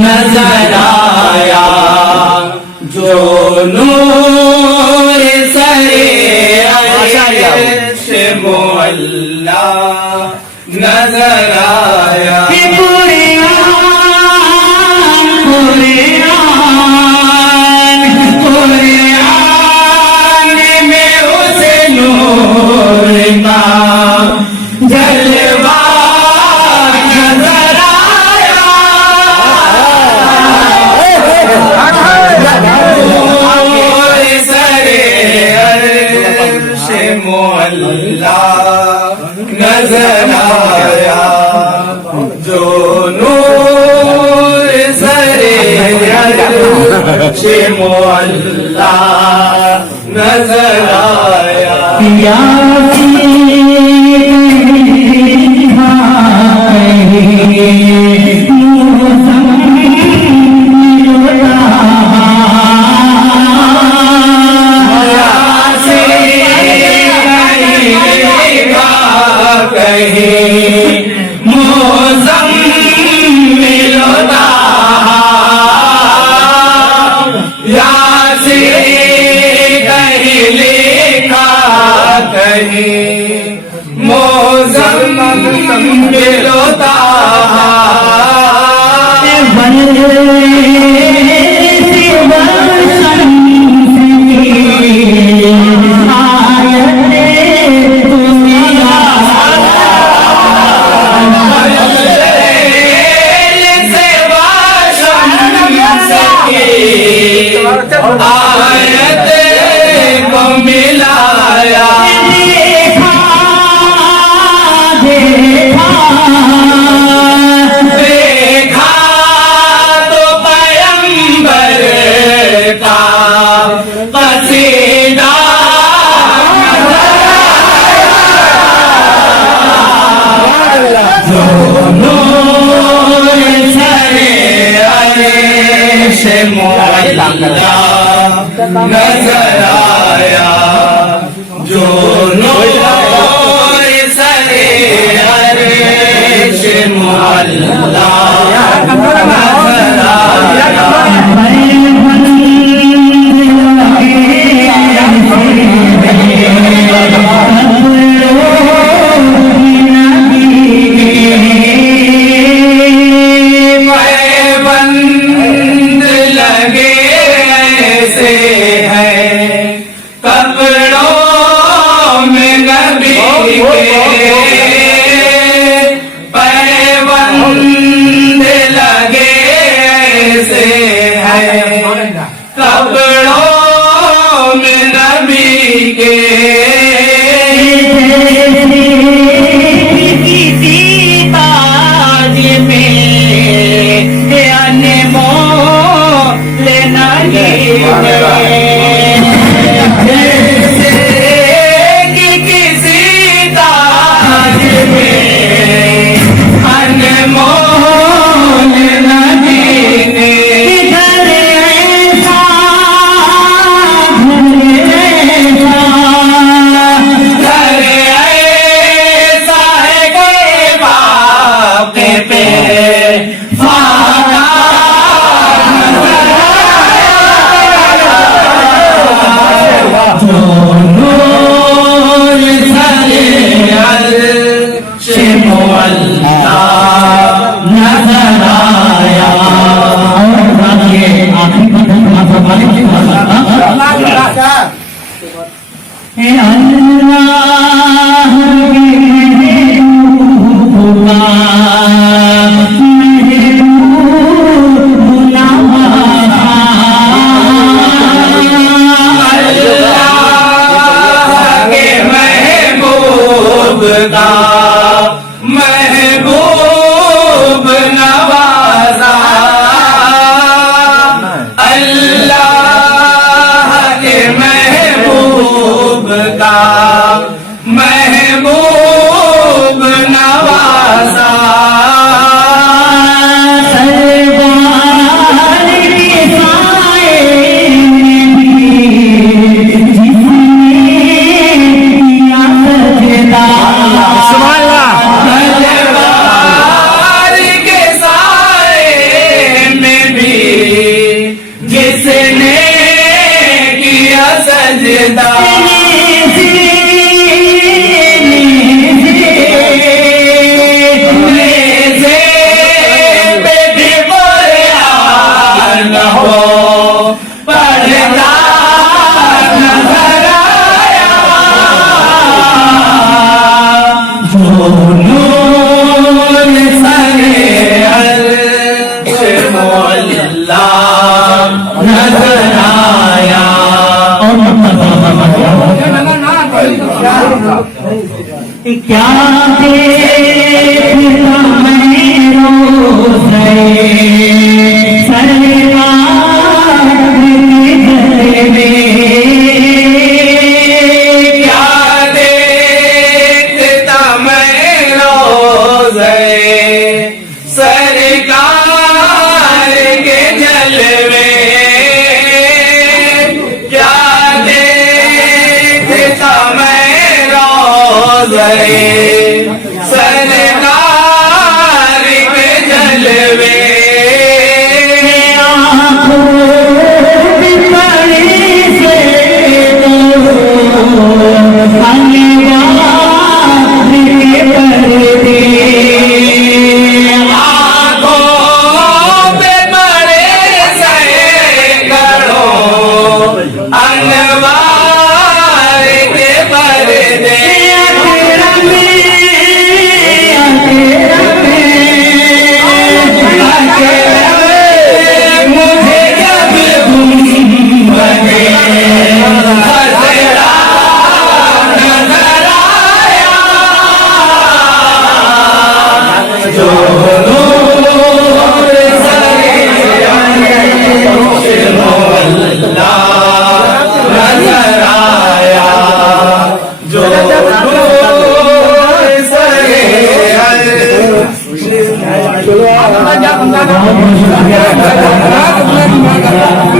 नजर आया जो नूर सरे अर्श मुअल्ला नजर आया कुरान में उस नूर का जलवा नजर आया जो नूर सरे अर्श मुअल्ला नजर आया आयत को मिलाया देखा तो पैगंबर का कसीदा जो नूर सरे अर्श मुअल्ला नजर आया जो नूर सरे अर्श मुअल्ला नजर आया कपड़ों में नबी के किसी ताज में अनमोल नहीं जैसे कि किसी ताज में अनमोल नबी ने का महबूब नवाजा अल्लाह के महबूब का महबूब नवाजा जिसने किया सजदा न हो पढ़ता नजर आया जो नूर सरे अर्श मौला नजर आया क्या देखता मैं रोज़ सरकार के गले में क्या देखता मैं रोज़े सरकार के जलवे क्या देखता मैं रोज़े सरकार के जलवे चलो